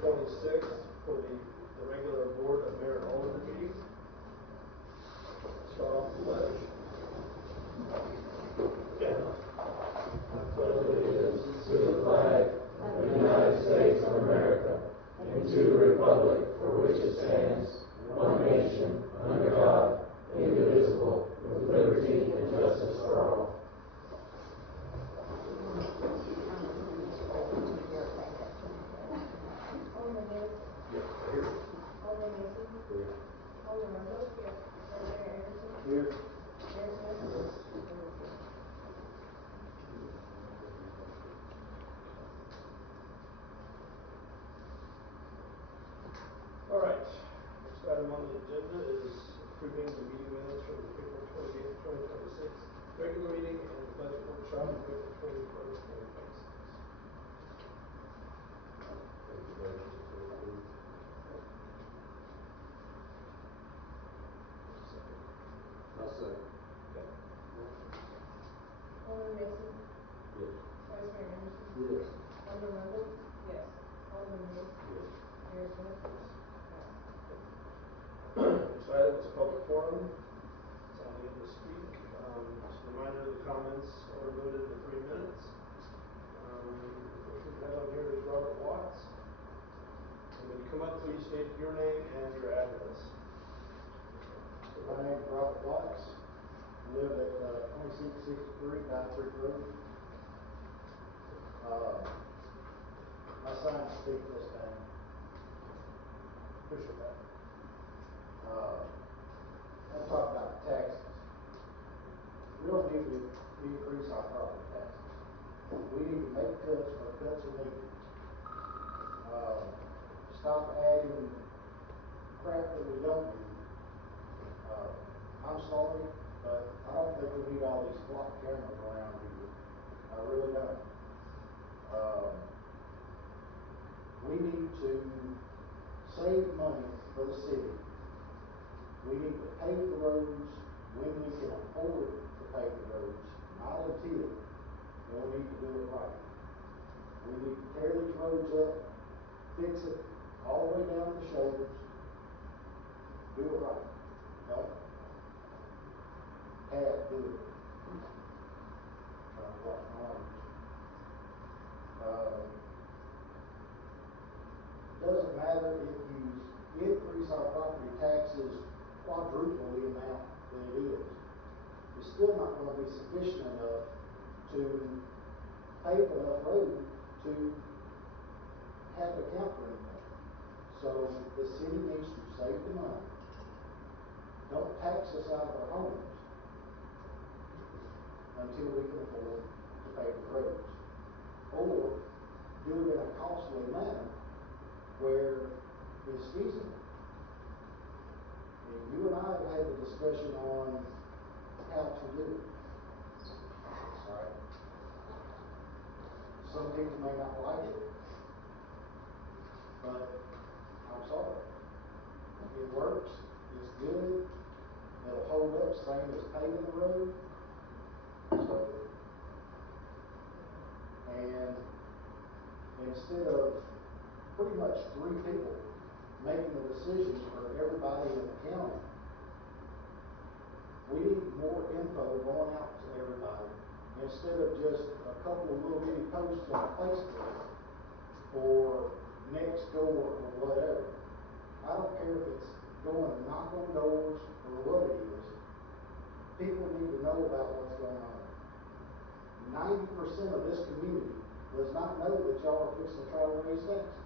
26th for the regular Board of Mayor and Alderman meeting. Start off the pledge. I pledge allegiance to the flag of the United States of America and to the republic for which it stands, one nation, under God, indivisible, with liberty and justice for all. Here. All right. Next item on the agenda is approving the meeting minutes from April 28th, 2026, regular meeting, and the budget workshop of April 21st, 2026. I'll second. Okay. Alderman Mason? Yes. Vice Mayor Anderson? Yes. Alderman Rundle? Yes. Alderman Mays? Yes. Mayor Smith? Next item is public forum. It's on the end to speak. Just a reminder, the comments are limited to 3 minutes. The person we have on here is Robert Watts. And when you come up, please state your name and your address. My name is Robert Watts. I live at 2663 Battle Creek Road. My son speak this time. Appreciate that. Let's talk about taxes. We don't need to increase our property taxes. We need to make cuts where cuts are needed. Stop adding crap that we don't need. I'm sorry, but I don't think we need all these block cameras around here. I really don't. We need to save money for the city. We need to pave the roads when we can afford to pave the roads, not until. And we need to do it right. We need to tear these roads up, fix it all the way down to the shoulders, do it right. Don't do it. Trying to watch my arms. Doesn't matter if you increase our property taxes quadruple the amount that it is. It's still not going to be sufficient enough to pave enough road to have to count for anything. So the city needs to save the money. Don't tax us out of our homes until we can afford to pave the roads. Or do it in a costly manner where it's feasible. And you and I have had the discussion on how to do it. Right? Some people may not like it, but I'm sorry. It works, it's good, it'll hold up, same as paving the road. So, and instead of pretty much 3 people making the decisions for everybody in the county, we need more info going out to everybody instead of just a couple of little bitty posts on Facebook or next door or whatever. I don't care if it's going to knock on doors or what it is. People need to know about what's going on. 90% of this community does not know that y'all are fixing to try to raise taxes.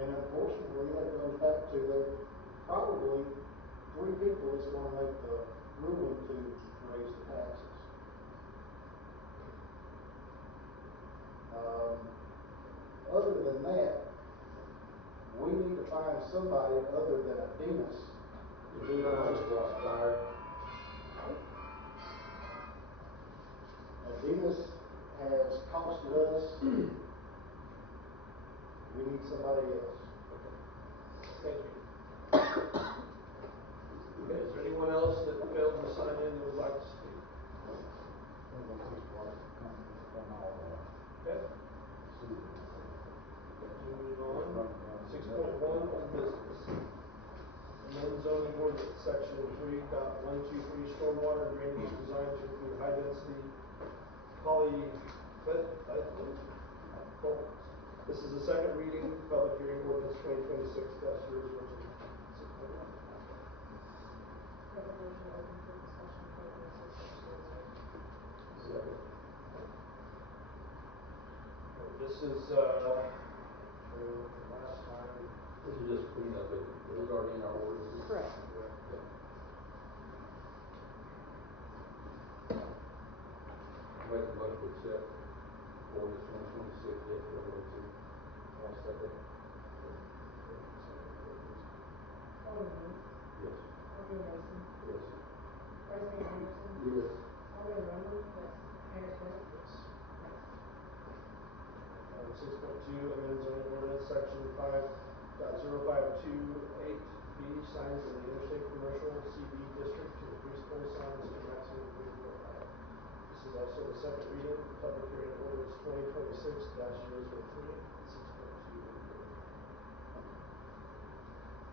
And unfortunately, that goes back to there probably 3 people that's going to make the ruling to raise the taxes. Other than that, we need to find somebody other than a Dennis to do the most fire. Dennis has costed us. We need somebody else. Thank you. Okay, is there anyone else that failed to sign in that would like to speak? Okay, This is the second reading, public hearing ordinance 2026-002. Resolution open for discussion, 2026-002. Second. This is, from last time. This is just clean up, it was already in our ordinance. Correct. Yeah. Make a motion to accept ordinance 2026-002. I'll second. Alderman Woods. Yes. Alderman Mason. Yes. Vice Mayor Anderson. Yes. Alderman Rundle. Yes. Mayor Smith. Yes. 6.2, amend zoning ordinance, section 5.0528B, signs in the interstate commercial CB district to increase pole signs to maximum 3 foot height. This is also the second reading, public hearing ordinance 2026-003, 6.2.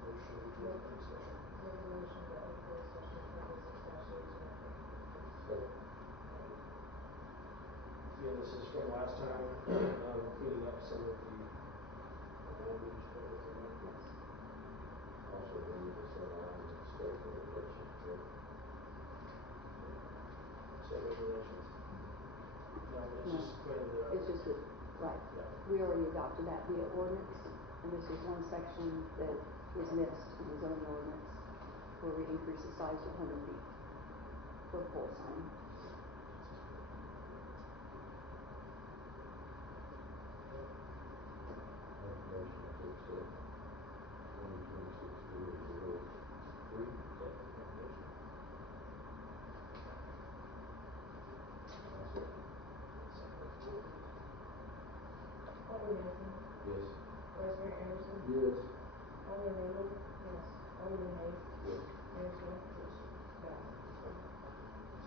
Motion to open discussion. Resolution to open for discussion, 2026-002. Second. Again, this is from last time, cleaning up some of the language that was in there. Also, we need to set on the state regulations, correct? State regulations. No, it's No. just cleaning it up. It's just that, right, Yeah. we already adopted that via ordinance, and this is one section that is missed in the zoning ordinance, where we increase the size to 100 feet for pole sign. Alderman Mason. Yes. Vice Mayor Anderson. Yes. Alderman Rundle. Yes. Alderman Hayes. Yes. Mayor Smith. Yes.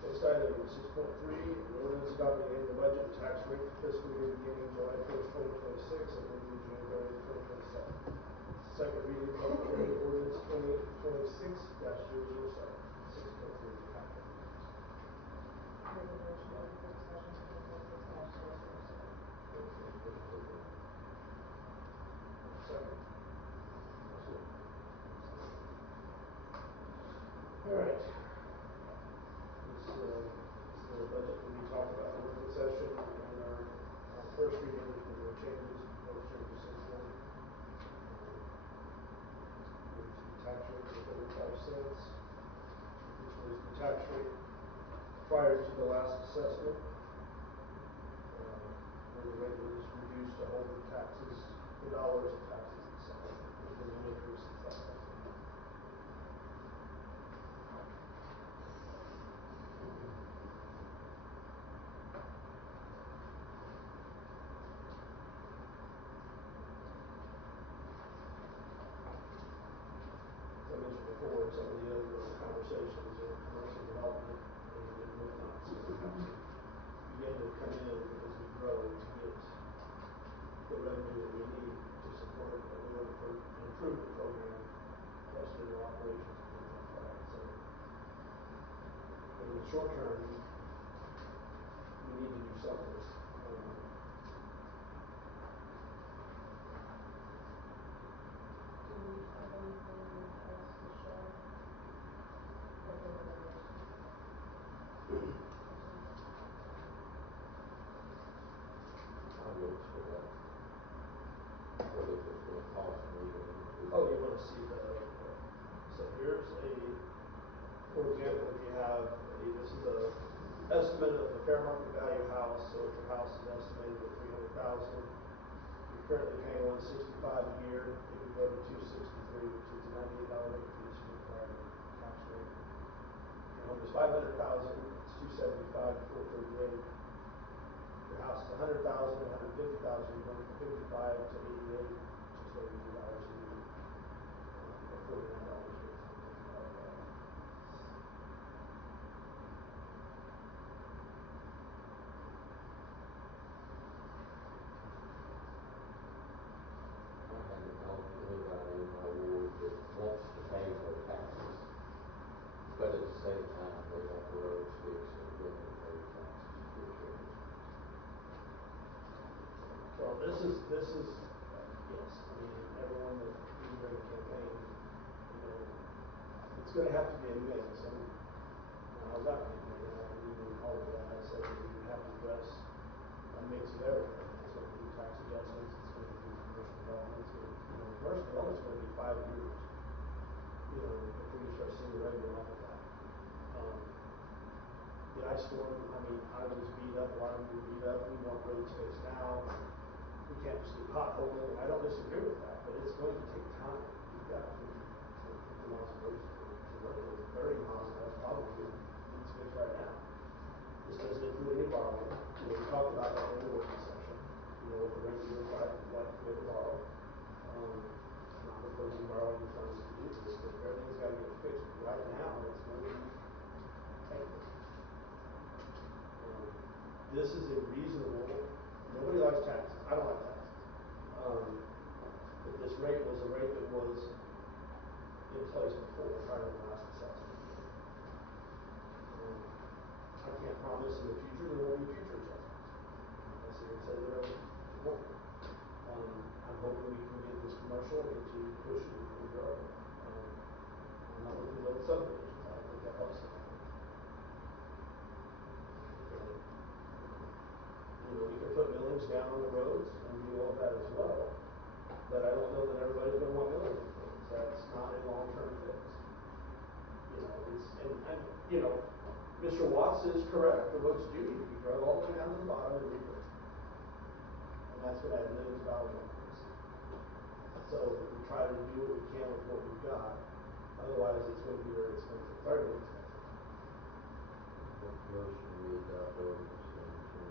Next item, 6.3, an ordinance adopting the annual budget and tax rate for fiscal year beginning July 1st, 2026 and ending June 30th, 2027. Second reading, public hearing ordinance 2026-007, 6.3 is adopted. Resolution open for discussion, 2026-007. Second. All right. This is the budget that we talked about in working session and our first reading, there's been no changes, proposed changes since then. Tax rate of 35 cents, which was the tax rate prior to the last assessment. Where the rate was reduced to hold the taxes, the dollars of taxes the same. There's been no increase since that time. As I mentioned before, some of the other conversations in commercial development and whatnot, so we have to begin to come in as we grow to get the revenue that we need to support an improvement program, plus general operations and things like that. So, in the short term, we need to do something. Do we have anything else to show? Or the numbers? I looked for that. What is it gonna cost me? Oh, you want to see so here's for example, if you have this is a estimate of the fair market value house, so if your house is estimated at 300,000, you're currently paying 165 a year, it would go to 263, which is a $98 increase from the prior tax rate. Your home is 500,000, it's 275 before third grade. Your house is 100,000, 150,000, you're going from 55 to 88, just $83 a year, or $49 worth of I haven't talked to anybody in my ward that wants to pay their taxes, but at the same time, they want the roads fixed and willing to pay the taxes to their children. this is, yes, I mean, everyone that been during the campaign, you know, it's gonna have to be a mix, and when I was out campaigning, I even called it that, I said that we have to address a mix of everything. It's gonna be tax adjustments, it's gonna be commercial development, it's gonna, you know, commercial development's gonna be 5 years, you know, before you start seeing the revenue off of that. The ice storm, I mean, I was beat up, Wyoming was beat up, we want road space now. We can't just keep potholing, and I don't disagree with that, but it's going to take time. You've got 50 miles of roads to work with, 30 miles, that's probably needs fixed right now. This doesn't include any borrowing. You know, we talked about that in the working session, you know, what the rate is like, what we have to borrow. Not proposing borrowing funds to do this, but everything's gotta get fixed right now, it's going to be tight. This is a reasonable, nobody likes taxes, I don't like taxes. But this rate was a rate that was in place before, prior to the last assessment. I can't promise in the future there won't be future adjustments. Unless it says there won't. I'm hoping we can get this commercial and continue to push it and grow. I'm not looking to build subdivisions, I don't think that helps them. You know, we can put millings down on the roads and do all that as well, but I don't know that everybody's gonna want millings in roads. That's not a long-term fix. You know, and you know, Mr. Watts is correct, the roads do need to be drug all the way down to the bottom and repaved. And that's gonna add millions of dollars on this. So we try to do what we can with what we've got, otherwise it's going to be very expensive, very expensive. Motion we adopt ordinance number 2026-007.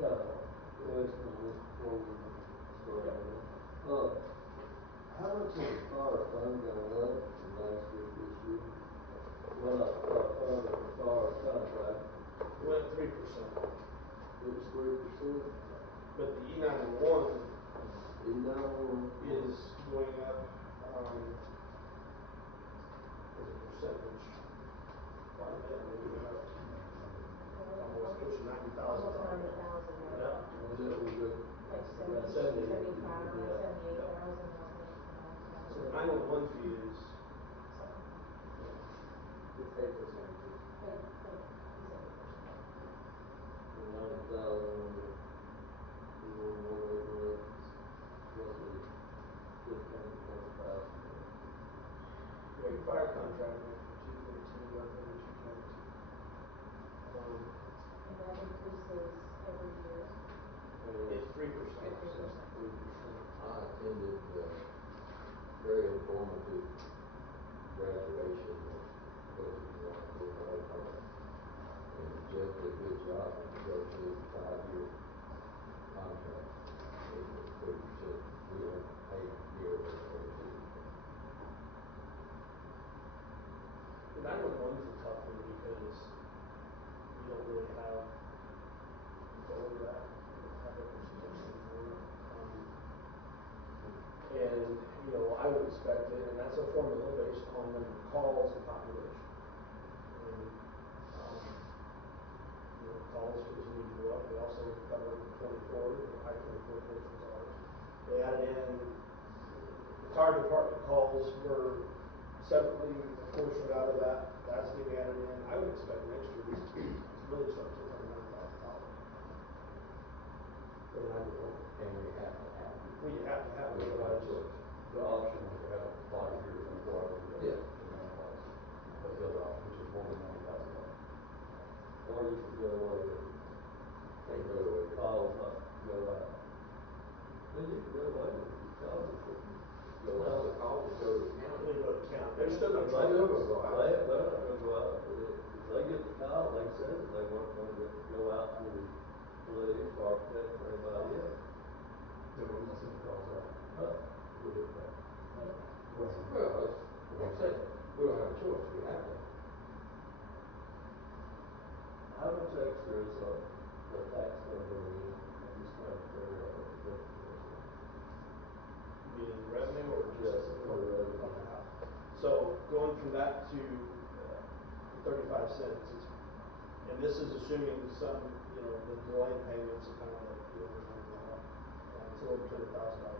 Yeah, question on this before we start on it. How much has the fire fund gone up from last year to this year? Well, not the fire fund, but the fire contract. It went 3%, It was 3%. but the E911 E911 is going up, as a percentage, quite a bit, maybe about almost pushing $90,000. Almost 90,000, Yeah. yeah. And that was a, Like About 70, 70, 75, yeah. 78,000, So the 911 fee is, It's 8%. the 90,000, we were more over it, roughly 15,000 to 20,000. your fire contract went from 215 up over 222. And that increases every year. It's 3%. 3%. I attended a very informative graduation of both of you on the fire department. And Jeff did a good job of negotiating a 5-year contract. It was 3%. We don't pay near what they do. The 911 is a tough one because you don't really have control over that. You don't have representation for it. And, you know, I would expect it, and that's a formula based on number of calls and population. And, you know, calls continue to go up. We also got one for 24, the I-24 portions are. They added in, the fire department calls were separately portioned out of that. That's getting added in. I would expect next year it's really start to $9,000 for the 911. And we have to have it. Well, you have to have it, We don't have a otherwise. choice. The option was to have it 5 years before I was Yeah. That's the other option, which is more than $90,000. Or you could go away with it. They go away. Calls not go out. Then you could go away with it, calls it shouldn't go Well, out. the call will go to the county. They go to count. They're still They're gonna try not to gonna go out. they're not gonna go out, but if they get the call, they said that they weren't gonna go out to the police, architect, or anybody else. Then we're gonna send the calls out. Huh? We'll do that. Well, that's what I'm saying. We don't have a choice. We have to. How much extra is the tax fund going in? I'm just trying to figure out what the difference is. You mean in revenue or Yes, just? for the revenue. So going from that to 35 cents, it's And this is assuming some, you know, the delayed payments and kind of the, you know, it's a little $200,000.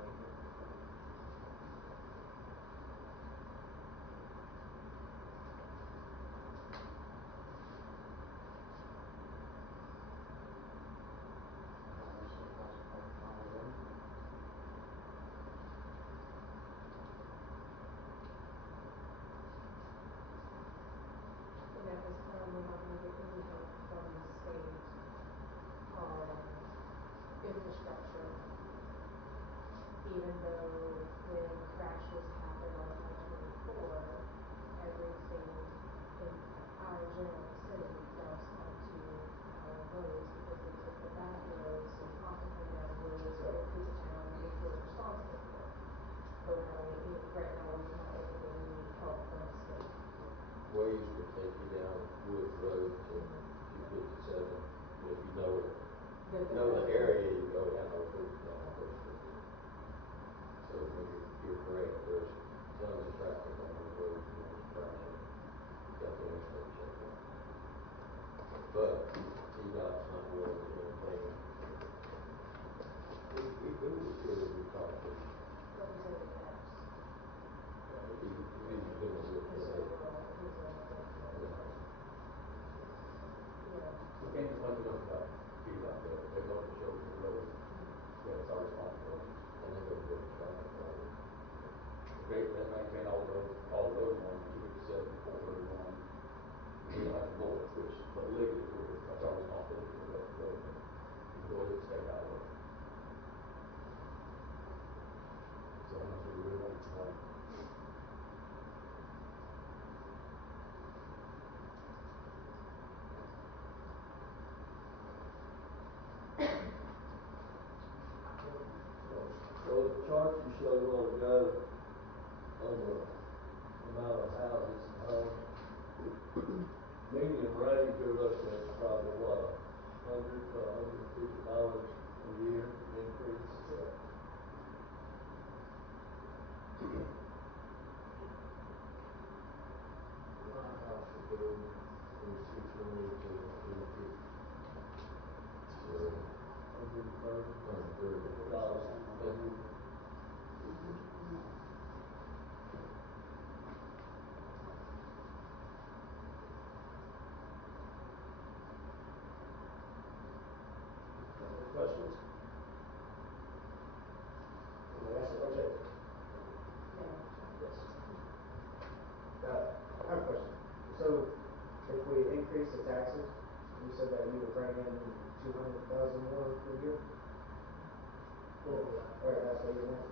And at this time, we're not gonna get any help from the state on infrastructure. Even though when crashes happen on I-24, everything in our general vicinity does come to our roads because they take the bad roads and occupy bad roads that the town is responsible for. But we're not only, right now, we're not able to get any help from the state. Ways could take you down Wood Road to 257, if you know the area, you go down or go down. So you're correct, there's tons of traffic on those roads and those crashes. Got the interstate shut down. But TDOT's not willing to entertain. Who was here that we talked to? Representative Parks. He's been a good He's player. overall, he's a, yeah. We can't just let them know about TDOT, they love to show the road, yeah, it's our responsibility. And they're gonna put traffic on it. They maintain all the roads on 257, 431. We don't have to mow it, which, but legally, that's our responsibility for the road. Go ahead and stay out of it. So unless we really want to complain. So the chart you showed a while ago on the amount of houses and homes, median range you're looking at probably what, $100 to $150 a year increase? My house would go from 220 to 250. So, $130. Any questions? Yes, okay. Yes. I have a question. So, if we increase the taxes, you said that you would bring in 200,000 more per year? Or that's what you meant?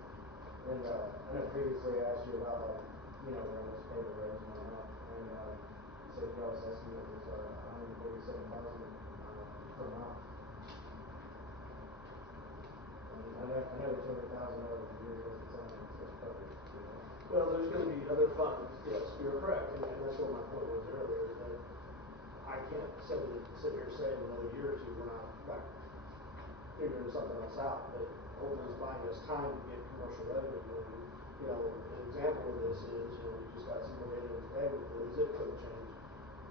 And, I know previously I asked you about, like, you know, where it's paper roads and whatnot, and, you said y'all's estimate was, 147,000, per mile. I know the 200,000 over the year doesn't sound like it's perfect, you know? Well, there's gonna be other funds, yes, you're correct, and that's what my point was earlier, that I can't sit here saying in another year or two, we're not back figuring something else out, but hopefully it's buying us time to get commercial revenue moving. You know, an example of this is, you know, we just got some more data today with the zip code change.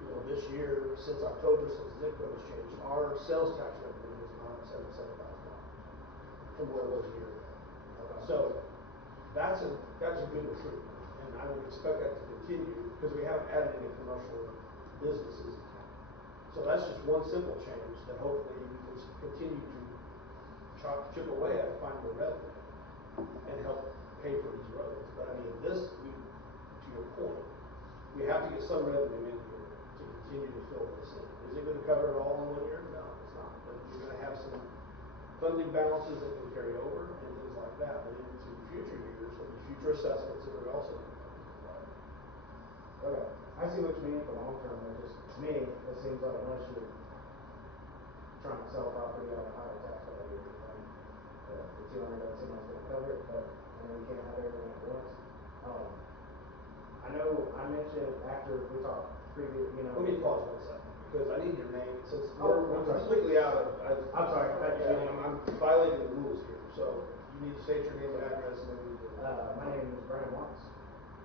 You know, this year, since October, since the zip code has changed, our sales tax revenue has gone up $77,000 from where it was a year ago. So that's a good improvement, and I would expect that to continue because we haven't added any commercial businesses. So that's just one simple change that hopefully we can continue to chip away at, find more revenue, and help pay for these roads. But I mean, to your point, we have to get some revenue in here to continue to fill this in. Is it going to cover it all in 1 year? No, it's not. But you're going to have some funding balances that can carry over and things like that. But into future years, there'll be future assessments that are also going to come into play. Okay, I see what you mean for long term, but just to me, it seems like unless you're trying to sell property at a higher tax value, the 200 doesn't seem like it's gonna cover it, but I know you can't have everything at once. I know I mentioned after we talked previous, you know. Let me pause 1 second because I need your name since Oh, we're I'm sorry. completely out of. I'm sorry. I'm violating the rules here. So you need to state your name and address and then we need to. My name is Brandon Watts.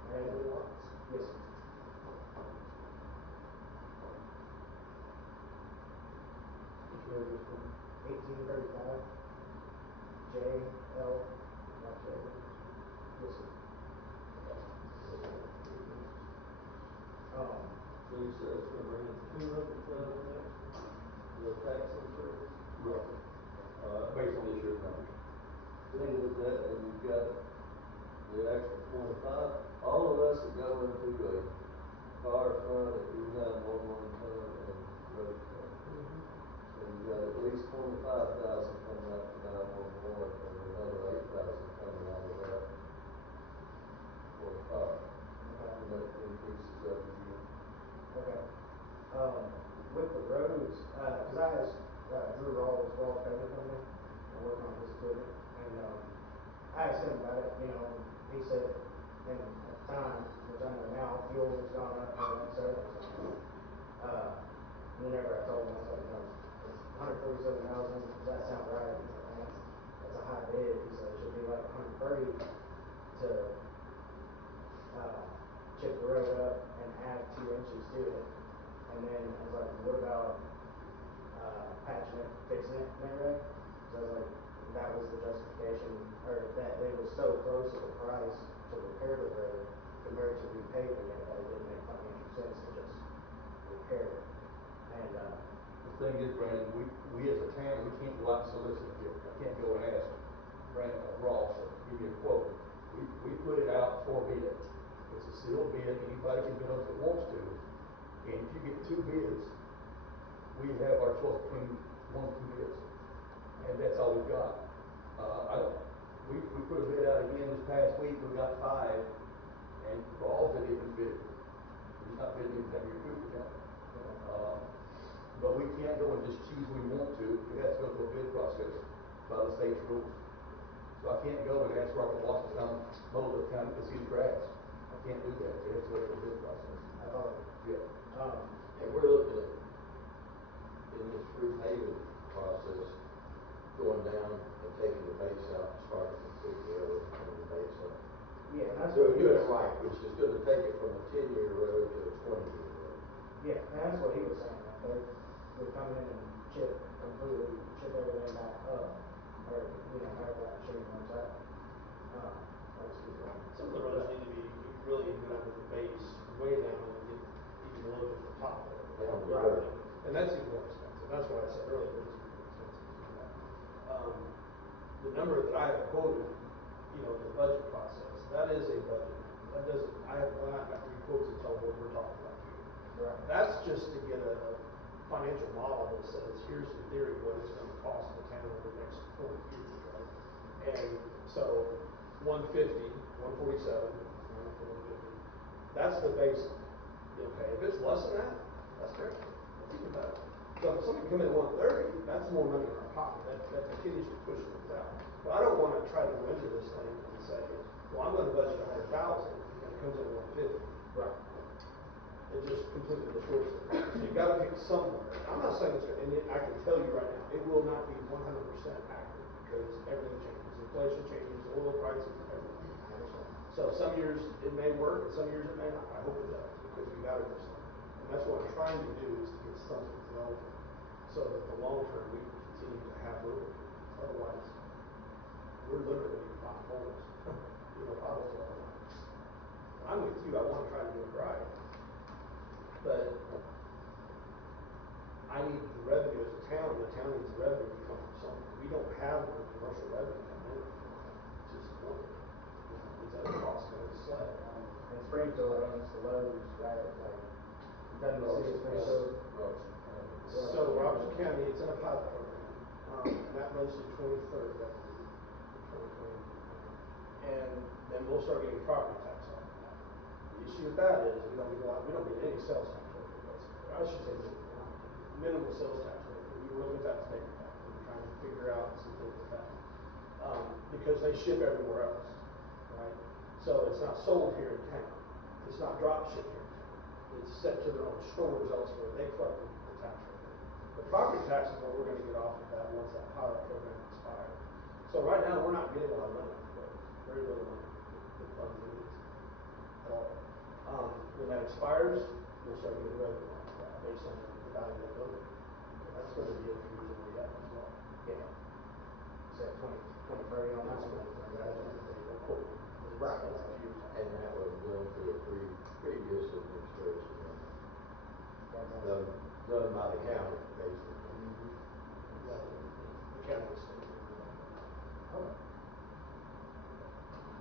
Brandon Watts. Yes, sir. was from 1835. J.L. Not J. You'll see. So you said it's gonna bring in 200,000 extra, the tax increase? Roughly. Based on this year's numbers. Thing with that, and you've got the extra 25, all of us that go into a fire fund at E911 fund and road fund. So you've got at least 25,000 coming out for 911 and another 8,000 coming out of that for fire. And that increases every year. Okay. With the roads, cause I asked, Drew Rawls Paving Company, I'm working on his equipment, and, I asked him about it, you know, and he said, and at the time, which I know now, fuel has gone up, and everything's gone up. Whenever I told him, I was like, no, it's 137,000, does that sound right? He's like, man, that's a high bid, he said, it should be like 130 to, chip the road up and add 2 inches to it. And then I was like, what about patching it, fixing it and everything? So I was like, that was the justification, or that it was so close of a price to repair the road compared to repaving it that it didn't make financial sense to just repair it. And The thing is, Brandon, we as a town, we can't go out and solicit a bid. I can't go and ask Brandon Ross to give me a quote. We put it out for bid. It's a sealed bid, anybody can bid on it that wants to. And if you get 2 bids, we have our choice between 1 or 2 bids. And that's all we've got. We put a bid out again this past week, we got 5, and Rawls didn't even bid. He's not bidding anything here too for that. But we can't go and just choose we want to. We have to go through a bid process by the state's rules. So I can't go and ask Robert Watts to come mow the county to see the grass. I can't do that. It has to go through a bid process. I thought, Yeah. And we're looking at, in this repaving process, going down and taking the base out, starting to put the road on the base up. yeah, and that's So what we're doing it right, which is gonna take it from a 10-year road to a 20-year road. Yeah, and that's what he was saying, that they would come in and chip everything back up, or, you know, however that machine works out. Some of the roads need to be really good with the base way down and get even a little bit to the top of it. Down the Right. road. And that's even more expensive. That's why I said earlier, it's more expensive to do that. The number that I have quoted, you know, in the budget process, that is a budget. That doesn't, I have not got 3 quotes that tell what we're talking about here. Right. That's just to get a financial model that says, here's in theory what it's gonna cost the town over the next 40 years, right? And so 150, 147, that's the baseline. Okay, if it's less than that, that's great. That's even better. So if somebody come in at 130, that's more money in our pocket. That continues to push things out. But I don't want to try to go into this thing and say, well, I'm going to budget 100,000 and it comes in at 150. Right. It just completely distorts it. So you got to pick somewhere. I'm not saying it's going to, and I can tell you right now, it will not be 100% accurate because everything changes. Inflation changes, oil prices, everything. So some years it may work, and some years it may not. I hope it does because we got to do something. And that's what I'm trying to do is to get something going so that the long term we can continue to have road. Otherwise, we're literally potholes. Potholes all the time. I'm with you. I want to try to do it right. But I need the revenue as a town. The town needs the revenue to come from something. We don't have the commercial revenue coming in to support it. These other costs going to sled. And Springfield owns the Lowe's, right? Like, doesn't the city of Springfield? So Robertson County, it's in a pilot program, and that runs through 23rd, I believe, 2020. And then we'll start getting property tax off of that. The issue with that is we don't get any sales tax revenue, basically. I should say minimal sales tax revenue. We were looking at that state tax. We were trying to figure out some things with that. Because they ship everywhere else, right? So it's not sold here in town. It's not drop shipped here in town. It's sent to their own stores elsewhere. They collect the tax revenue. The property tax is what we're going to get off of that once that pilot program expires. So right now we're not getting a lot of money off of those. Very little money to fund these at all. When that expires, we'll start getting revenue off of that based on the value of the building. That's gonna be infusing with that as well. Yeah. Say 2030 on that one, that is the quote. Right. And that was done through a previous administration, done by the county, basically. The county state. Okay.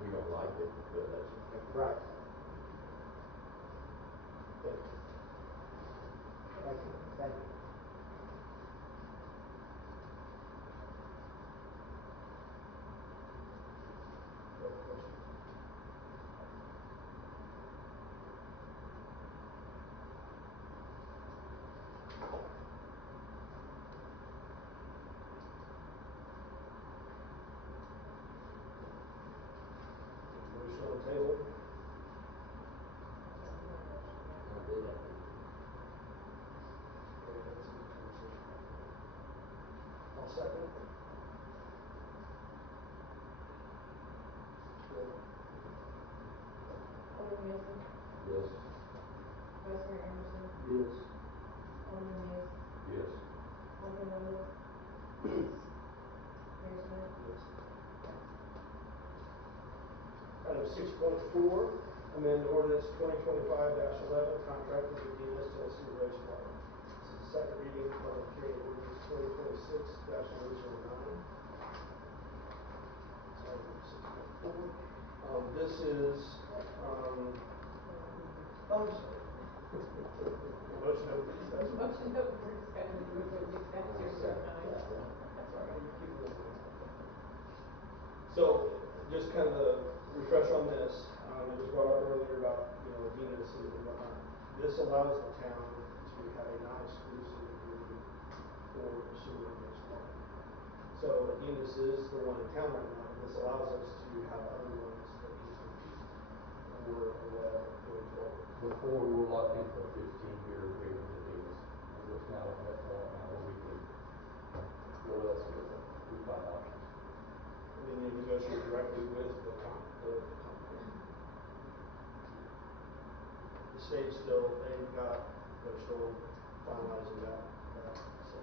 We don't like it, but that's. Right. Thank you, thank you. Motion on the table. I did that. I'll second. Alderman Mason, Yes. Vice Mayor Anderson, Yes. Alderman Mays, Yes. Alderman Wendell, Yes. Mayor Smith. Yes. Item 6.4, amend ordinance 2025-11, contract with Medina's Tennessee wastewater. This is the second reading of public hearing of ordinance 2026-009. Item 6.4. This is, oh, I'm sorry. Motion to open discussion. Motion open for discussion of 2026-009. So, just kind of a refresher on this, it was brought up earlier about, Venus and whatnot. This allows the town to have a non-exclusive agreement for the sewer and wastewater. So, Venus is the one in town right now, and this allows us to have other ones that we can compete for or whatever going forward. Before we were locked into a 15-year agreement with Venus, and we're now at that point now where we can go elsewhere, we find options. And then you negotiate directly with the company. The state still, they're still finalizing that. So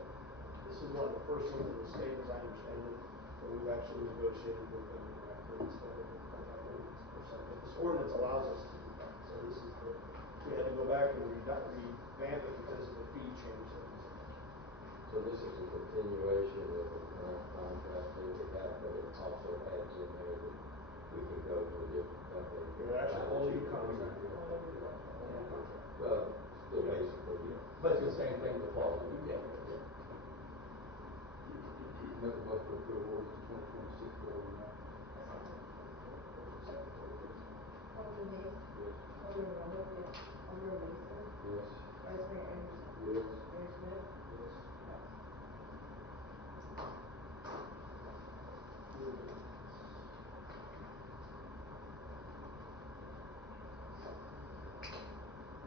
this is one of the first ones in the state, as I understand it, that we've actually negotiated with them directly instead of or something. This ordinance allows us to do that. So this is we had to go back and revamp it because of the fee change that was in. So this is a continuation of the current contract that we have, but it also adds in there that we can go to a different company. They're actually all new contract. Well, still basically, yeah. But it's the same thing to follow. Yeah. Make a motion to approve ordinance 2026-009. Alderman Mays, Yes. Alderman Wendell, Alderman Mason, Yes. Vice Mayor Anderson, Yes. Mayor Smith.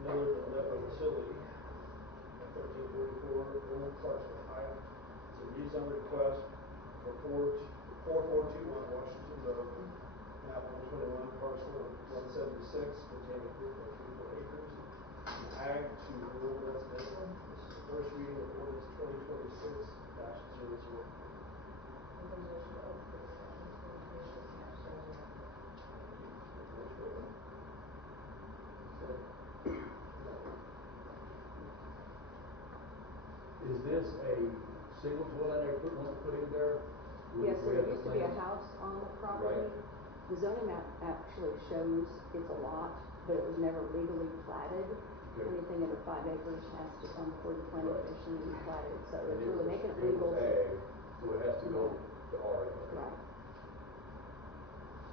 Another Metro Tilly, 1344 Old Clarksville, Ohio. It's a rezone request for 4421 Washington Road, map 121, parcel 176, containing 3.34 acres, ag to rural residential. This is the first reading of ordinance 2026-009. Make a motion to open for discussion of 2026-009. Is this a single dwelling they want to put in there? Yes, We there have the used to be a plans? house on the property. Right. The zoning map actually shows it's a lot, but it was never legally platted. Okay. Anything under 5 acres has to come before the planning Right. commission and be platted, so And it's really making it It legal. was ag, so it has to go to RA. Right.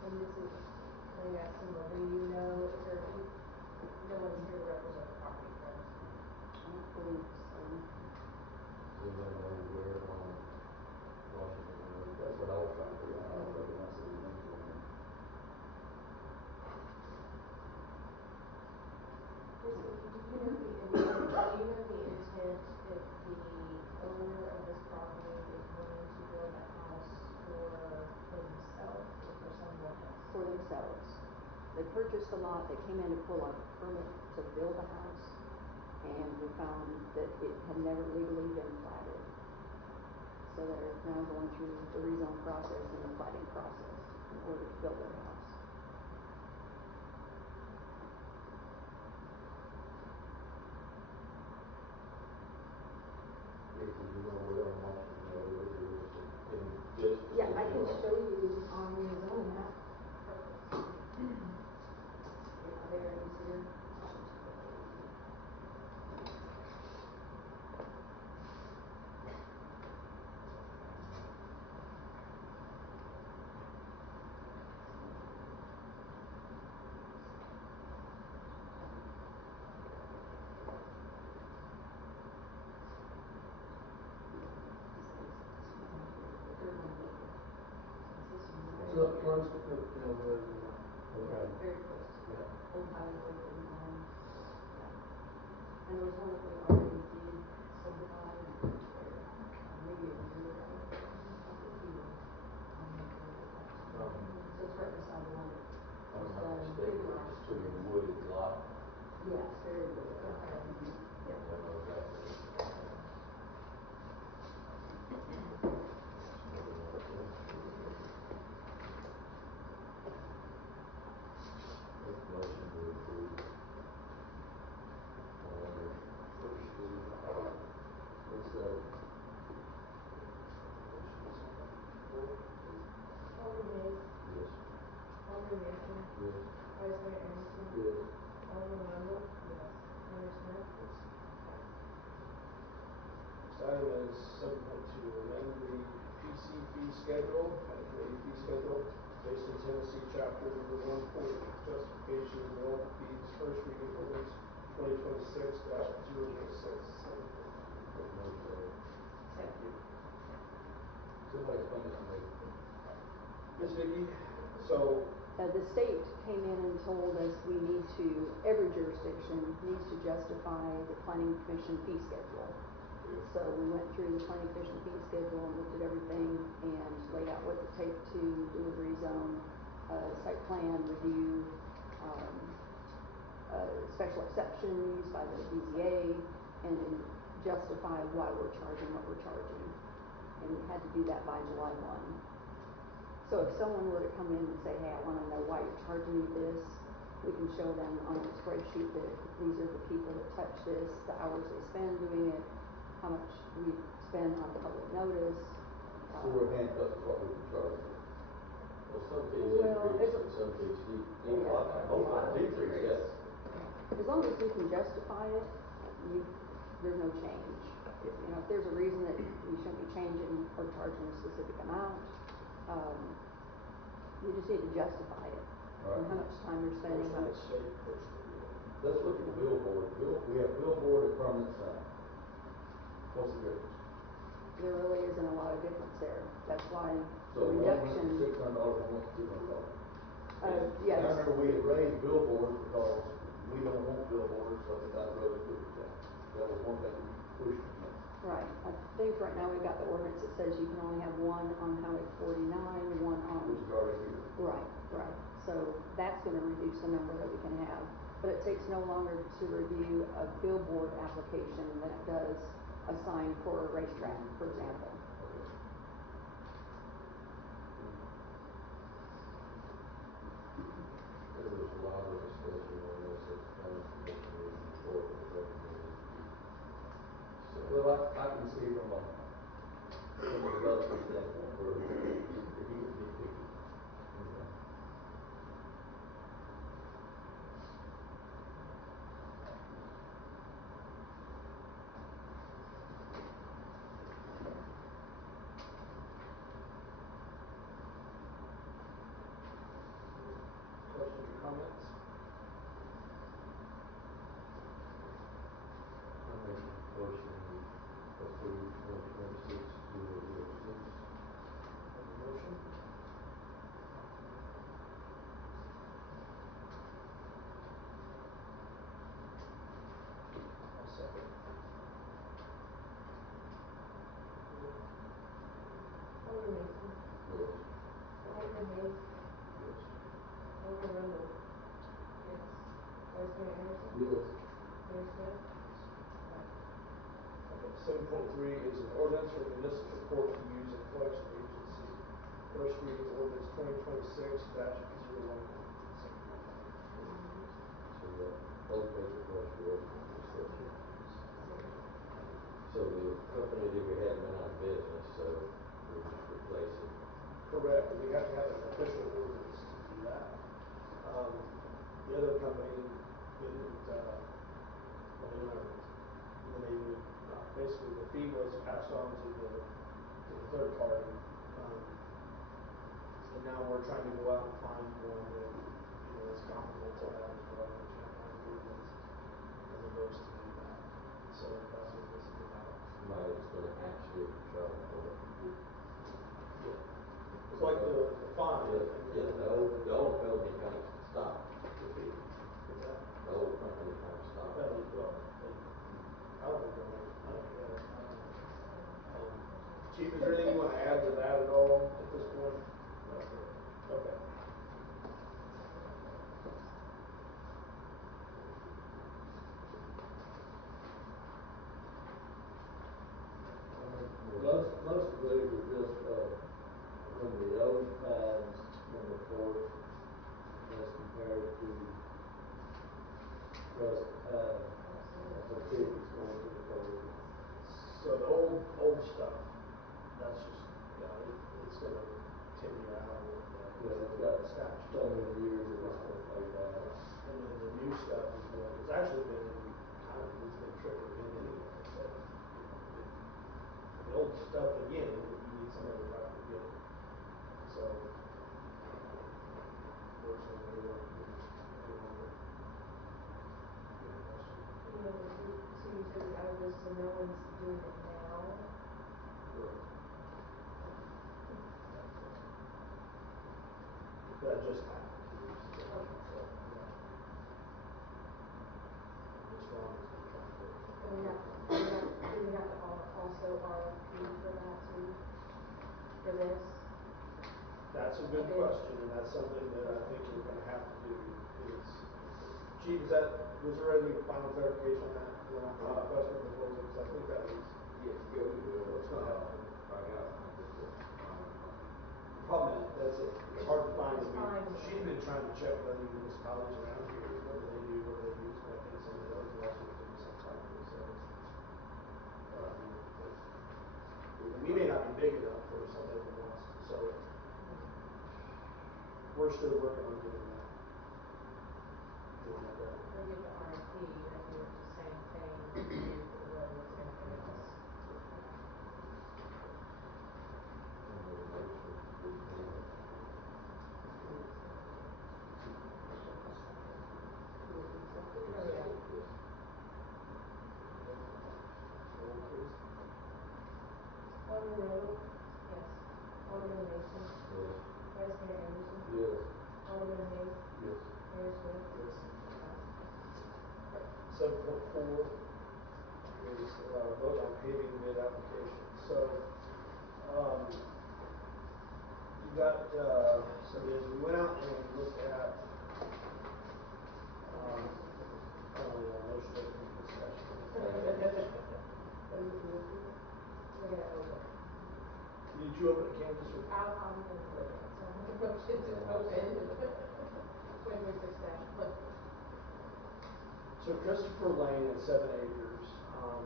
And this is, let me ask Cindy, do you know, is there, no one's here to represent the property, correct? I don't believe so. Anybody know where on Washington Road? That's what I was trying to figure out. I thought it must have been named on there. Do you know the intent if the owner of this property is wanting to build a house for themselves or for someone else? For themselves. They purchased the lot, they came in to pull a permit to build a house, and with found that it had never legally been platted. So they're now going through the rezone process and the platting process in order to build their house. If you know where on Washington Road it is, and just. Yeah, I can show you on the zone map. Yeah, there, you see her? So it runs with the, road. Yeah, very close to Yeah. Old Highway 39. Yeah. And there was one that we already did subdivide where maybe a year ago, probably here. So it's right beside the one that I'm was not done mistaken, big it's last to the year. wooded lot. Yes, very good. Okay. Yeah. I know exactly. Make a motion to approve. First reading. What's that? Alderman Hayes, Yes. Alderman Mason, Yes. Vice Mayor Anderson, Yes. Alderman Rundle, yes, Mayor Smith. Next item is 7.2, amend the PC fee schedule and committee fee schedule based in Tennessee Chapter number 140, justification of development fees, first reading ordinance 2026-006. Second. Somebody explain this to me. Ms. Vicki, so The state came in and told us we need to, every jurisdiction needs to justify the planning commission fee schedule. So we went through the planning commission fee schedule and looked at everything and laid out what it take to do a rezone, site plan review, special exceptions by the BZA, and then justify why we're charging what we're charging. And we had to do that by July 1. So if someone were to come in and say, hey, I want to know why you're charging me this, we can show them on a spreadsheet that these are the people that touch this, the hours they spend doing it, how much we spend on public notice. So we're handcuffed to what we can charge. Well, some fees Well, increase it's- and some fees Yeah. both are decrease, yes. As long as we can justify it, there's no change. If there's a reason that we shouldn't be changing or charging a specific amount, you just need to justify it. Right. And how much time you're spending, how much. state first reading. Let's look at the billboard. We have billboard and permanent sign. What's the difference? There really isn't a lot of difference there. That's why So the one went reduction. $600, one went $200. Yes. I remember we had raised billboards because we don't want billboards up and down the road in Cooperstown. That was one thing we pushed against. Right. I think right now we've got the ordinance that says you can only have one on Highway 49, one on. Which is already here. Right, right. So that's going to reduce the number that we can have. But it takes no longer to review a billboard application than it does a sign for a racetrack, for example. Okay. There was a lot of discussion on this at the planning commission meeting before it was recommended to be. So, Well, I can see from a developer standpoint where he would be picky. Questions or comments? I make a motion to approve 2026-006. Have a motion? 7.3 is an ordinance for municipal court to use in collection agency. First reading ordinance 2026-01. So the post-basic restoration construction. So the company that we had went out of business, so we're just replacing. Correct, we have to have an official ordinance to do that. The other company didn't, well, they went out, and then they would, basically the fee was passed on to the third party. And now we're trying to go out and find one that, is comparable to that as well, we can't find an ordinance as opposed to do that. So that's what this is about. Somebody that's gonna actually charge for it. It's like the fine. Yeah, the old company kind of stopped the fee. What's that? The old company kind of stopped. Well, I don't think they'll make money yet. I don't know. Chief, is there anything you want to add to that at all at this point? Okay. Most of these are just, when the old times in the court as compared to present time, the tickets going to the court. So the old stuff, that's just, it's gonna continue out with It's got statute. so many years that it's gonna play out. And then the new stuff is what, it's actually been it's been trickling in anyway, but, the old stuff again, you need somebody to have to get it. So, fortunately, they won't be any longer. So you said it's out of this, so no one's doing it now? That just happened 2 weeks ago. So, yeah. Just Ron has been trying to. And we have to also RFP for that too, for this? That's a good Okay. question, and that's something that I think we're gonna have to do, is, Chief, was there any final clarification on that? You want to request for proposal, because I think that was, Yes, go to what's gonna happen. I got it. The problem is, that's it, it's hard to find, she's been trying to check with other municipalities around here, what do they do, what do they use, but I think some of the others are also doing some type of, so. We may not be big enough for somebody who wants to, so we're still working on doing that. Doing that done. Or get the RFP, and do the same thing, for the roads and everything else. Oh, yeah. Roll, please. Alderman Rowe? Yes. Alderman Mason? Yes. Vice Mayor Anderson? Yes. Alderman Hayes? Yes. Mayor Smith? Yes. 7.4 is vote on paving bid application. So, you got, so as we went out and looked at, motion to open discussion. We're gonna open. Did you open a canvas or? I'm gonna do it. So I'm gonna motion to open. 2026-1. So Christopher Lane at 7 acres, on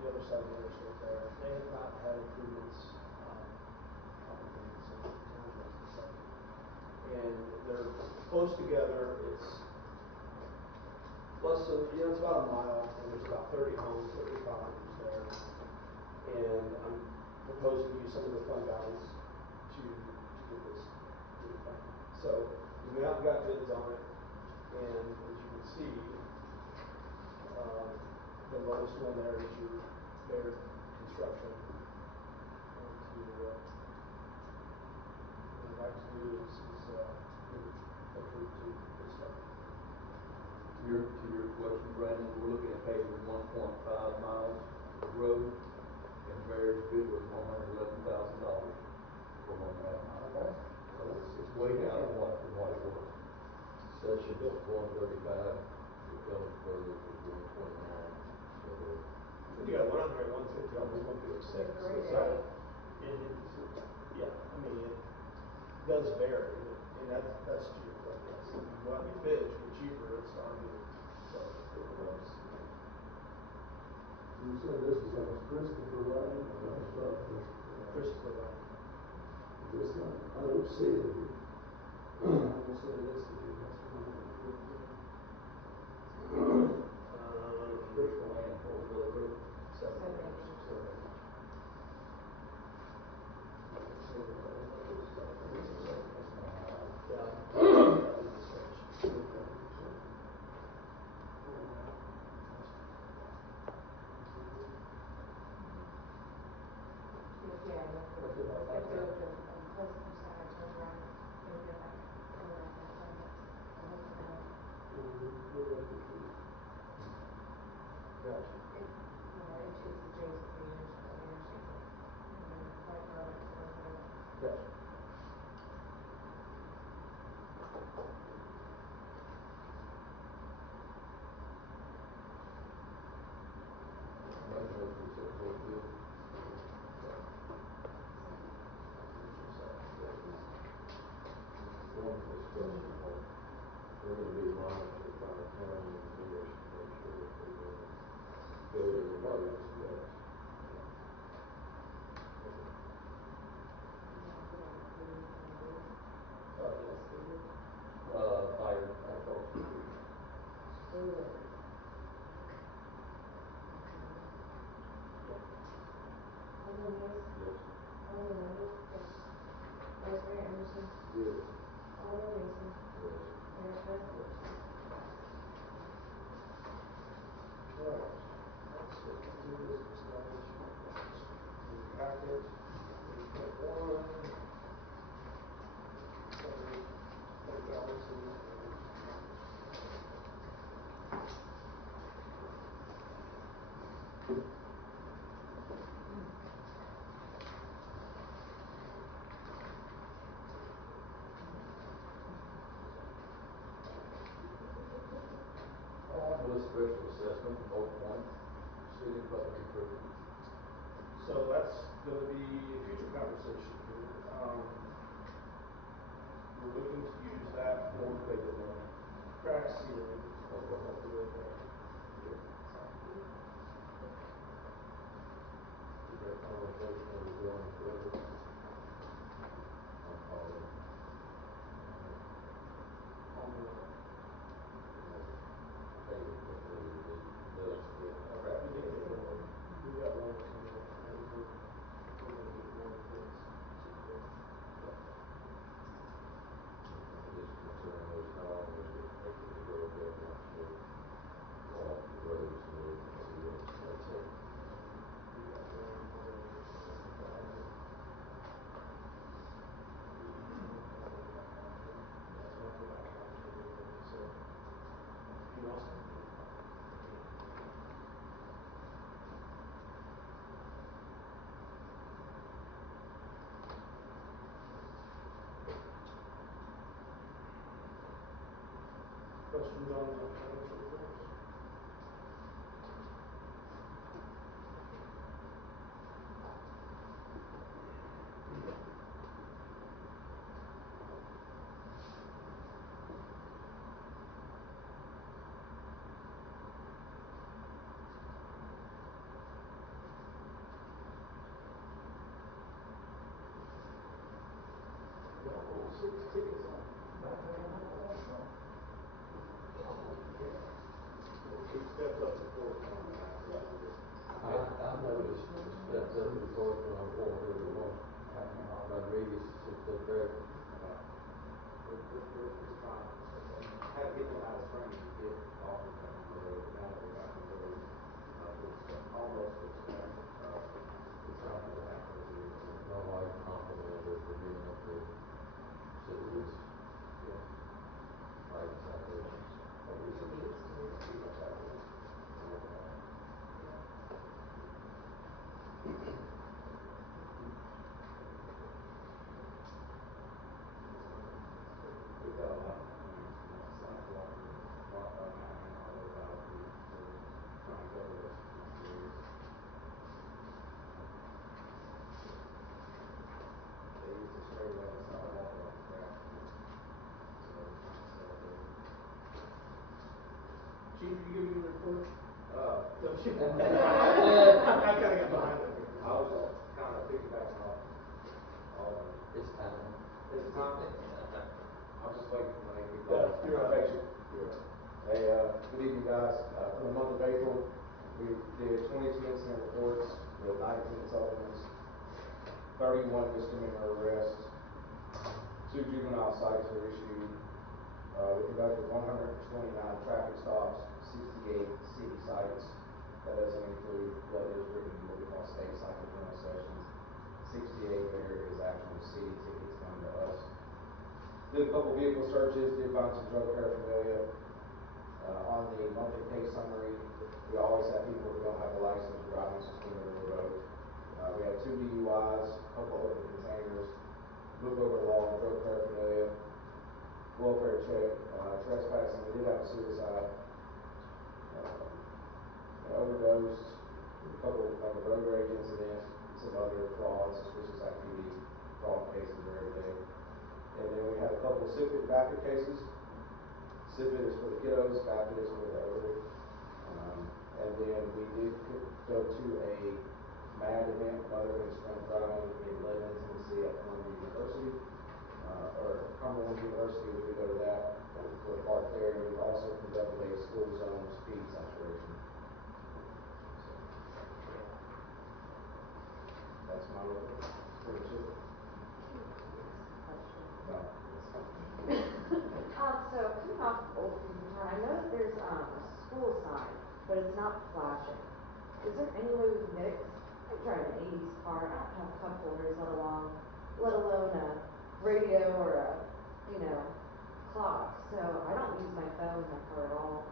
the other side of the interstate there, they have not had improvements, probably since the town was decided. And they're close together, it's less than, it's about a mile, and there's about 30 homes, 30 properties there. And I'm proposing to use some of the fund balance to get this done. So we went out and got bids on it, and as you can see, the lowest one there is your Baird Construction. And I'd like to do is approve to start. To your question, Brandon, we're looking at paving 1.5 miles of road, and Baird's bid was $111,000 for 1.5 miles. Okay. So it's way down from what it was. Session 135, it comes for 129, so You got one on there, 130. to accept. Great So, area. yeah, I mean, it does vary, and that's to your point, yes. If you go out and get bids, get cheaper, it's hard to sell it for those. You said this is Christopher Lane, Christopher Lane. this one, I don't see it here. I don't see this here, that's fine. Crystal Land, Fort Group, 7 7 acres. acres. Yeah. That is a stretch. Yeah, you have to, What's it like you have to that? go to, Pleasant View side, turn around, and go back, turn around that side, and look at that. Gotcha. It's adjacent to the intersection, and then right there next to the road. Gotcha. Make a motion to approve the bid. One discussion point, we're gonna be monitored by our county engineers to make sure that we're doing building and road specs. Fire, asphalt. Alderman Hayes, Yes. Alderman Randall. Yes. Vice Mayor Anderson, Yes. Alderman Mason, Yes. Mayor Smith. Alright, let's get to new business knowledge. In your packet, 8.1. Summary, fund balances, With special assessment, both points, city public improvement. so that's gonna be a future conversation here. We're looking to use that for Pay the money. crack sealing, what we're doing there. Is there a conversation of going further? I'll call it. On the, Pay it, but really, it does, okay, we did get one, we got one coming up, and we're gonna get more of this. His concern was how long was it taking to go there and actually walk the roads and everything, see what they take. We got one for 1,000. That's one for back out to the road, so. You also. Questions on the financial reports? He stepped up to 421. I noticed the stepped up report on our 431. Rodriguez is still there. We're trying, had to get one out of spring to get off of County Road, but now that we're back on the road, it's almost fixed back. We're trying to get halfway through. My wife complimented her for being up there. Said it was right citations. We've got a lot, sidewalk, rock out now, all those out, report? Don't you? I kinda got behind it. I was kind of piggybacking off all of it. It's time. It's time. I was just waiting for when they keep Yeah, going. you're right. Patient. You're right. Hey, good evening, guys. For the month of April, we did 22 incident reports with 19 settlements, 31 misdemeanor arrests, 2 juvenile cites were issued. We conducted 129 traffic stops, 68 city cites. That doesn't include letters written, what we call state cycle journal sessions. 68 there is actual city tickets coming to us. Did a couple vehicle searches, did find some drug paraphernalia. On the monthly case summary, we always have people who don't have a license driving suspended or revoked. We had 2 DUIs, a couple open containers, book overlaw, drug paraphernalia, welfare check, trespassing. We did have a suicide, an overdose, a couple of a road rage incident, some other fraud, suspicious activity, fraud cases are every day. And then we had a couple of SIPIT and VAPIT cases. SIPIT is for the kiddos, VAPIT is for the elderly. And then we did go to a MAD event, Mother and Strength Driving in Lebanon, Tennessee at Columbia University. Or Cumberland University, we did go to that to a park there. We also conducted a school zone speed saturation. That's my report. Pretty chill. No. So coming off Old People Town, I know that there's a school sign, but it's not flashing. Is there any way we can get it? 'Cause I drive an 80s car, I don't have cup holders, let alone a radio or a, clock. So I don't use my phone in that car at all.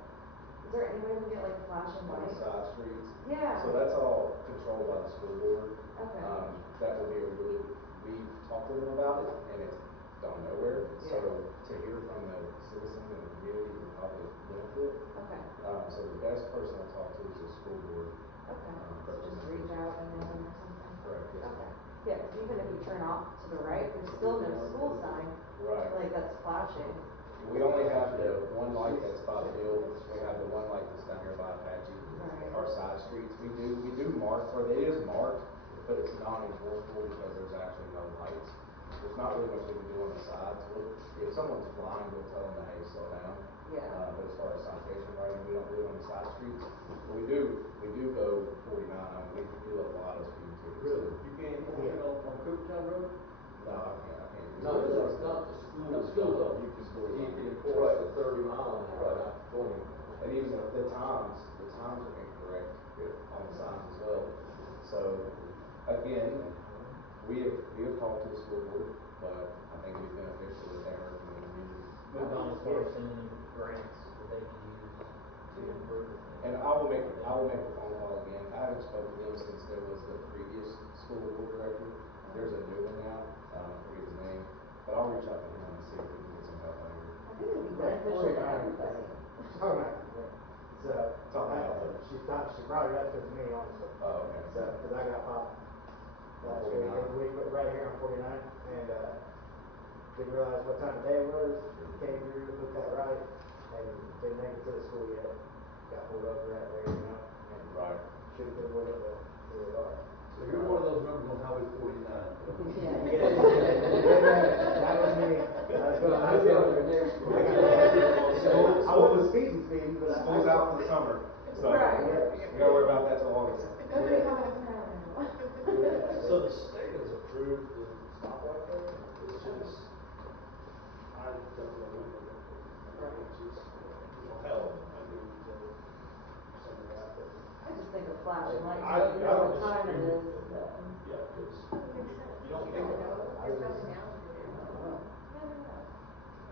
Is there any way we can get like flashing On the lights? side streets. Yeah. So that's all controlled by the school board. Okay. That would be we've talked to them about it and it's gone nowhere. Yeah. So to hear from the citizens in the community would probably benefit. Okay. So the best person to talk to is the school board. Okay. Just Representative. reach out and then or something. Correct, yes. Okay. Yeah, 'cause even if you turn off to the right, there's still no school sign. Right. Like that's flashing. We only have the one light that's by the hill. We have the one light that's down here by Apache. Right. Our side streets, we do mark, or it is marked, but it's not enforceable because there's actually no lights. There's not really much we can do on the sides. If someone's flying, we'll tell them to, hey, slow down. Yeah. But as far as citation writing, we don't do it on the side streets. But we do go 49. We do a lot of speed tickets. Really? You can't on Cooktown Road? No, I can't. No, it's not the school. The school zone. You can enforce the 30 mile an hour, not 20. And even the times are incorrect on the signs as well. So again, we have talked to the school board, but I think it'd be beneficial if they heard from the community. Moved on as far as sending grants that they can use to improve. And I will make a phone call again. I haven't spoken to them since there was the previous school board director. There's a new one now. I forget his name, but I'll reach out to him and see if we can get some help out here. I think it would be beneficial to everybody. Talking about, so, Talking about what? she brought it up to me honestly. Oh, okay. So, cause I got popped last week, 49. we went right here on 49, and, didn't realize what time of day it was, came through, hooked that right, and didn't make it to the school yet. Got pulled over right there, and Right. should've been wood up the car. So you're one of those members on Highway 49. Yeah. That was me. I wasn't speeding, but School's out for the summer, so Right. we gotta worry about that till August. Nobody comments now. So the state has approved the stoplight there, it's just, I don't remember it. It's just, hell, I need to, some of that, but. I just think of flashing lights, I you know don't what time it disagree is. with that. Yeah, because you don't You think don't about know, it. you're coming down to do.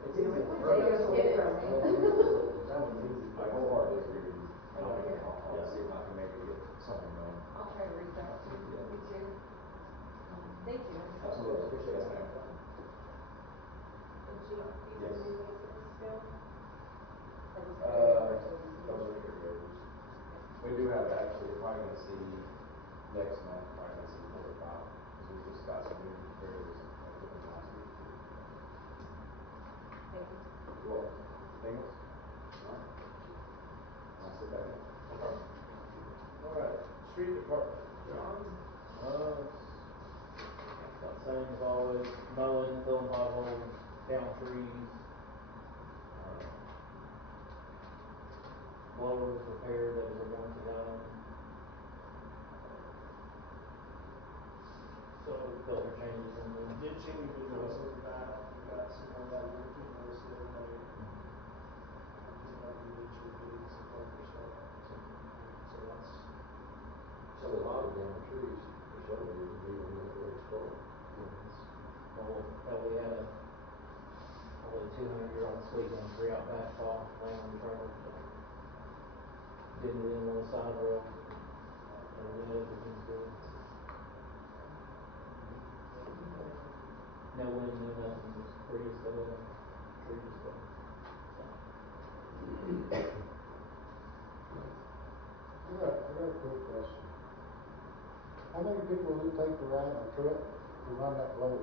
It's easy. Take us away from me. That was easy. I wholeheartedly agree with you. I'll see if I can maybe get something going. I'll try to reach out to you too. Thank you. Absolutely. Yes, ma'am. And she, these are new business still? Those are irrigators. We do have actually, you're probably gonna see next month, probably gonna see 4 or 5, because we just got some new barriers within last week. Thank you. You're welcome. Anything else? All right. I'll sit back. All right, street department, John? About the same as always, mowing, filling potholes, down trees. Blowers repaired, that was a warranty item. So, Filter changes in the. ditching, you've been doing some of that, we got some more of that work you noticed the other day. Just like you mentioned, getting some filter stuff. So that's, So a lot of down trees, for some reason, even when it was cold. Well, hell, we had a probably 200-year-old sweet gum tree out back fall, laying on the trailer. Didn't get in on the side road. Other than that, everything's good. No wind, no nothing, just free as trees as well. I got a quick question. How many people does it take to ride in a truck to run that blower?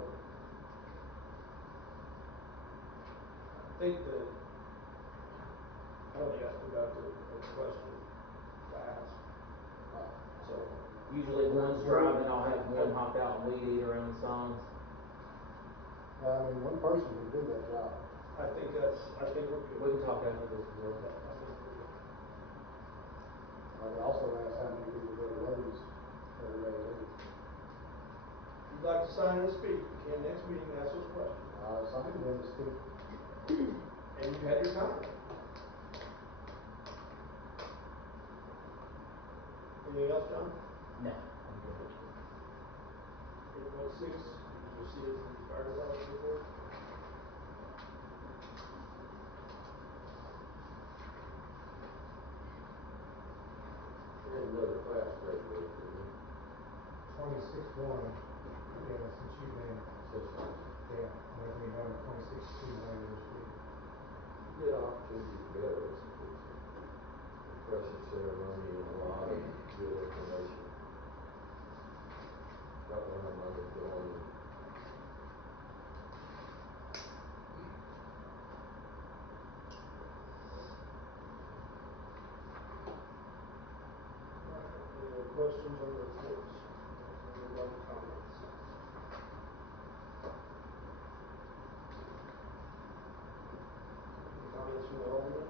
I think that, I don't think that's a question to ask. So, Usually one's driving, I'll have one hop out and weed eat around the signs. I mean, one person can do that job. I think we're good. We can talk after this as well. Yeah, I think we're good. I would also ask how many people go to roads every day. If you'd like to sign and speak, you can next meeting ask those questions. Something in the speak. And you had your time. Anything else, John? No. 8.6, did you see it in the fire department report? We had another class graduate, didn't we? 26-1, yeah, since you've been, yeah, and then we have 26-2 later this week. Good opportunity to go. It's a impressive ceremony and a lot of good information. Got one of my going. Any other questions on the reports? We'll move on to comments. Any comments from the alderman?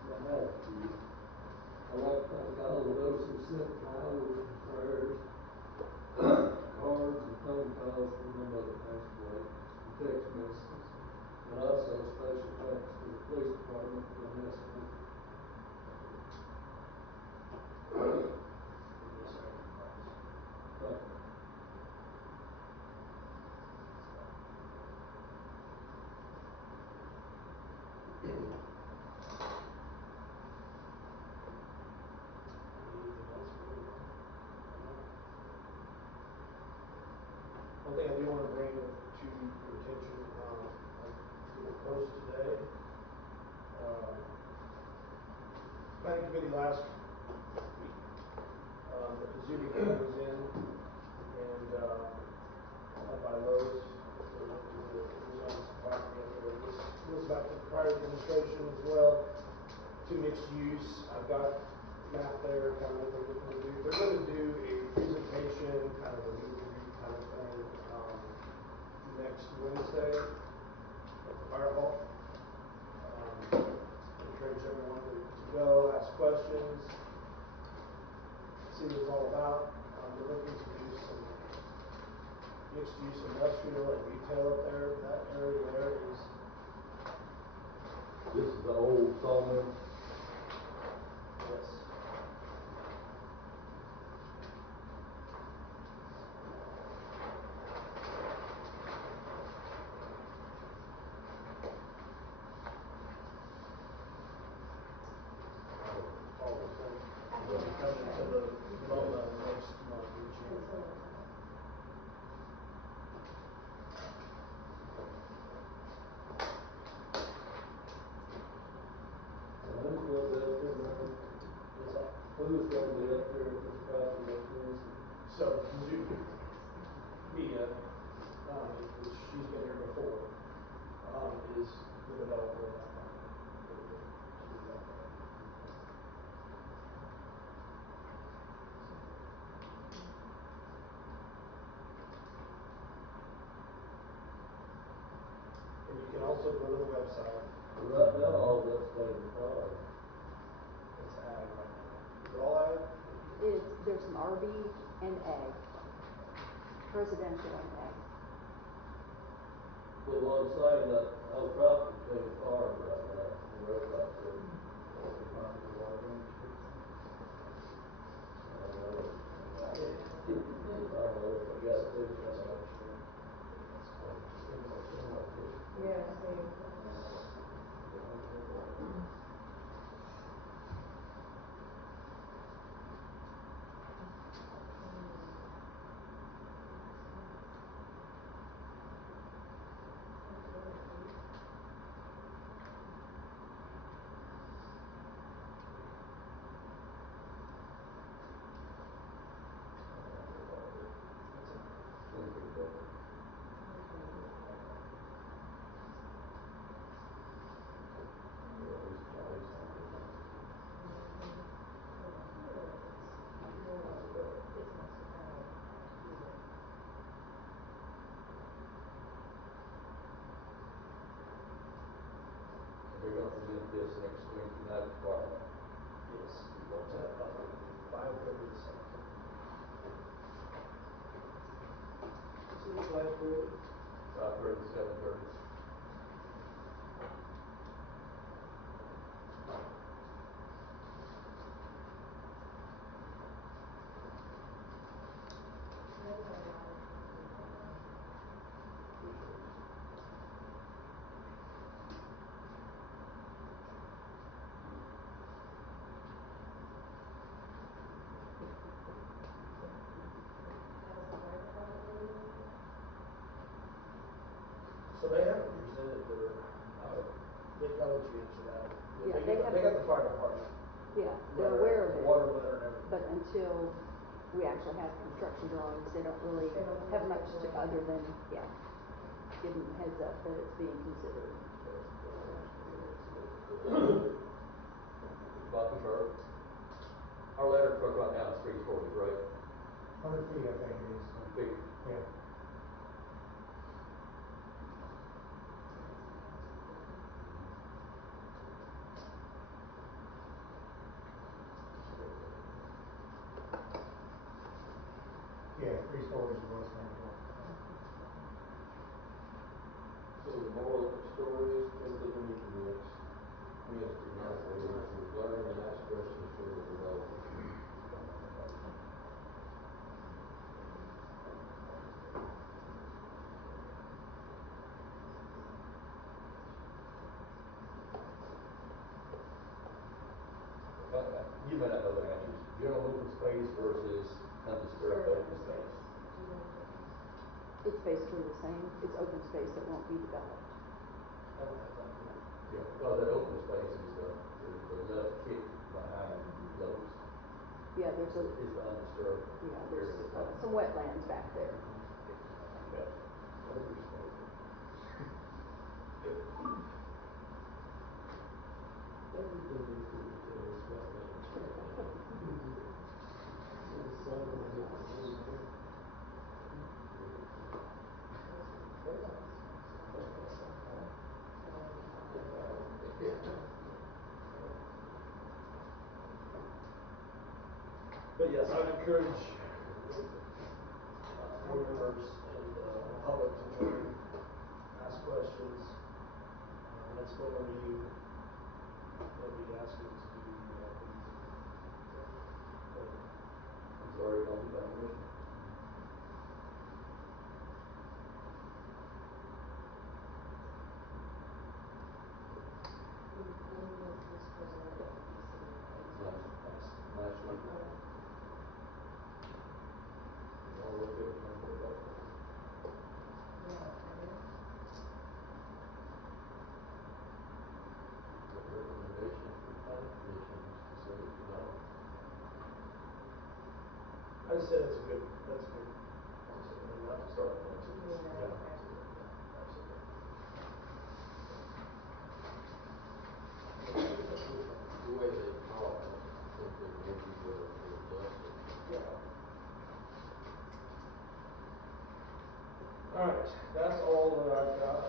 I have a few. I'd like to thank all of those who sent flowers and prayers, cards and phone calls for my mother passed away, and text messages. And also special thanks to the police department for the escort. Thank you. Anything else for me? One thing I do want to bring to your attention, I did a post today. Planning committee last week, the Pizzuti guy was in, and up by Lowe's, they went to design some property up there. This goes back to the prior administration as well, to mixed use. I've got map there, kind of what they're looking to do. They're going to do a presentation, kind of a meet and greet kind of thing, next Wednesday at the fire hall. Encourage everyone to go, ask questions, see what it's all about. They're looking to do some mixed use industrial and retail up there. That area there is, This is the old sawmill. yes. All the thing. Coming to the Boma next month in June. And who's going to be up there, man? What's that? Who's going to be up there at this property next Wednesday? So, Mia, which she's been here before, is the developer of that property. so go to the website. Right now, all that's state of farm. It's ag right now. Is it all ag? There's some RV and ag, residential and ag. Well, what I'm saying, that whole crop is state farm right now, the rest of it. I don't know, I got it, that's all. Yeah, same. They're gonna present this next week in that department. Yes. At 5:30 this afternoon. So it's 5:30. 5:30 to 7:30. So they haven't presented their, I'll let you answer that. Yeah, They got the fire department. Yeah, they're letter, aware of the it. water letter and everything. But until we actually have construction drawings, they don't really have much to, other than, yeah, give them a heads up that it's being considered. Buckenberg. Our ladder truck right now is 3 stories, right? 100 feet, I think it is. Big. Yeah. Yeah, 3 stories is what it's meant for. So the moral of the story is, Kimberly, we need to miss tonight, we've learned and asked questions for the developer. You may not know the answers. General open space versus undisturbed open space. It's basically the same. It's open space that won't be developed. Yeah, well, that open space is the left kick behind those. Yeah, there's a, Is the undisturbed yeah, area. there's some wetlands back there. Yeah. Everything we could tell us about that. So I don't get the whole thing. But yes, I would encourage board members and the public to join, ask questions. Next Boma meeting, they'll be asking us to do things. It's already gone through that commission. Last week. All the way to The recommendation for planning commission is to send it to Don. I just said that's a good, and not to start with that. Yeah. Absolutely. The way they talk, I think there may be room for adjustment. Yeah. All right, that's all that I've got.